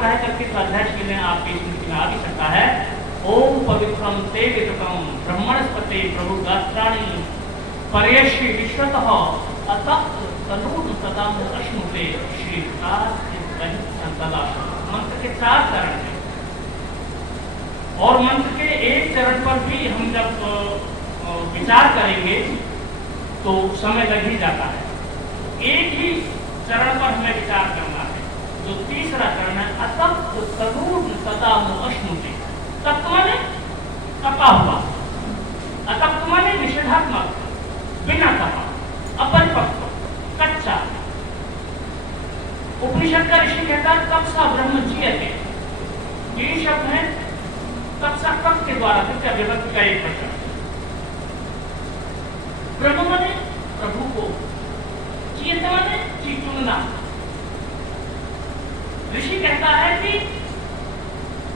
आप रह करके स्वाध्याय के लिए आपकी स्मृति में आ भी सकता है। ओम पवित्रम ते विततम ब्रह्मणस्पते प्रभु गात्राणि पर्यश्री विश्वतः अतः तनून तदाम अश्नुते श्री मंत्र के 4 चरण हैं और मंत्र के एक चरण पर भी हम जब विचार करेंगे तो समय लग ही जाता है। एक ही चरण पर हमें विचार करना है, जो तीसरा चरण है अतप्त तनून तदाम अश्नुते। तप्त माने तपा हुआ, अतप्त माने निषेधात्मक, बिना तपा, अपरिपक्व, कच्चा। उपनिषद का ऋषि कहता है तपसा ब्रह्म जीयते। 3 शब्द हैं, तपसा तप के द्वारा तृतीय विभक्ति का एक वचन। ब्रह्म माने प्रभु को, जीयते माने जी चुनना। ऋषि कहता है कि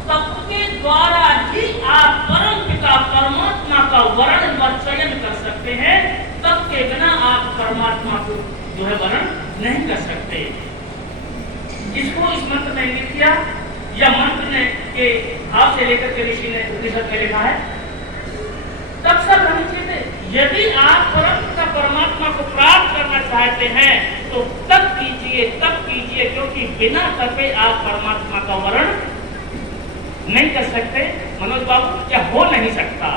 तप के द्वारा ही आप परम पिता परमात्मा का वर्ण व चयन कर सकते हैं। तप के बिना आप परमात्मा को जो है वर्ण नहीं कर सकते। इसको इस मंत्र में इंगित किया, या मंत्र ने के भाव से लेकर के ऋषि ने उपनिषद में लिखा है तब सब होनी चाहिए। यदि आप परम पिता परमात्मा को प्राप्त करना चाहते हैं तो तब कीजिए, क्योंकि बिना तपे आप परमात्मा का वर्ण नहीं कर सकते। मनोज बाबू, क्या हो नहीं सकता?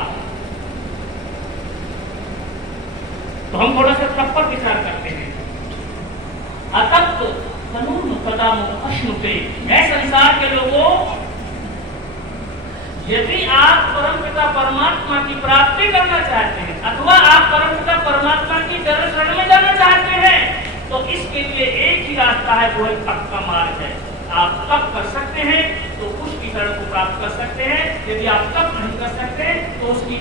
तो हम थोड़ा सा तप पर विचार करते हैं। अतप्त तनून तदाम अश्नुते। मैं संसार के लोगों, यदि आप परमपिता परमात्मा की प्राप्ति करना चाहते हैं अथवा आप परमपिता परमात्मा की चरण शरण में जाना चाहते हैं तो इसके लिए एक ही रास्ता है, वो है तप का मार्ग है। आप तप कर सकते हैं तो उसकी शरण को प्राप्त कर सकते हैं। यदि आप तप नहीं कर सकते तो उसकी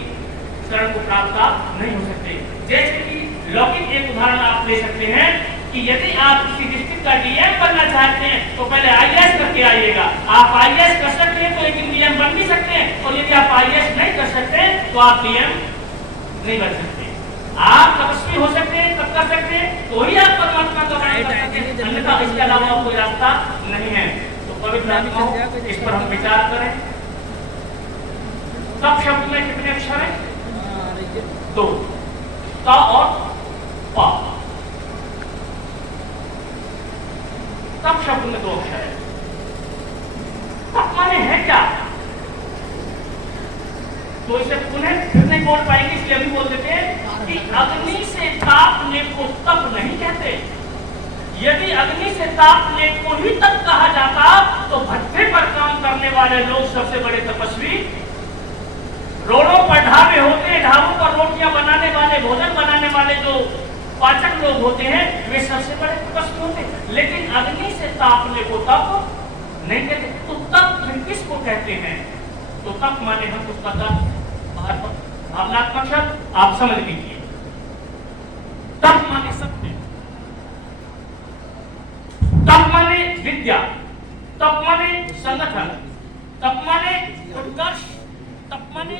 शरण को प्राप्त आप नहीं हो सकते। जैसे कि लौकिक एक उदाहरण आप ले सकते हैं कि यदि आप किसी डिस्ट्रिक्ट का डीएम बनना चाहते हैं तो पहले आईएएस करके आइएगा। आप आईएएस कर सकते हैं तो लेकिन डीएम बन भी सकते हैं, और यदि आप आईएएस नहीं कर सकते तो आप डीएम नहीं बन सकते। आप तपस्वी हो सकते हैं, तब कर सकते हैं तो ही आप परमात्मा का वर्ण कर सकते हैं, अन्यथा इसके अलावा कोई रास्ता नहीं है। तो पवित्र आत्माओं, इस पर हम विचार करें। तप शब्द में कितने अक्षर हैं? 2, त और प। तप शब्द में 2 अक्षर है। तप माने है क्या? तो इसे पुनः फिर नहीं बोल पाएंगे, इसलिए अभी बोल देते हैं कि अग्नि से तापने को तप नहीं कहते। यदि अग्नि से तापने को ही तप कहा जाता तो भट्ठे पर काम करने वाले लोग सबसे बड़े तपस्वी, रोडों पर ढाबे होते हैं, ढाबों पर रोटियां बनाने वाले, भोजन बनाने वाले जो पाचक लोग होते हैं वे सबसे बड़े तपस्वी होते हैं। लेकिन अग्नि से तापने को तप नहीं कहते। तो तप फिर किसको कहते हैं? तो तप माने हम उसका भावनात्मक शब्द आप समझ लीजिए। तप माने सत्य, तप माने विद्या, तप माने संगठन, तप माने उत्कर्ष, तप माने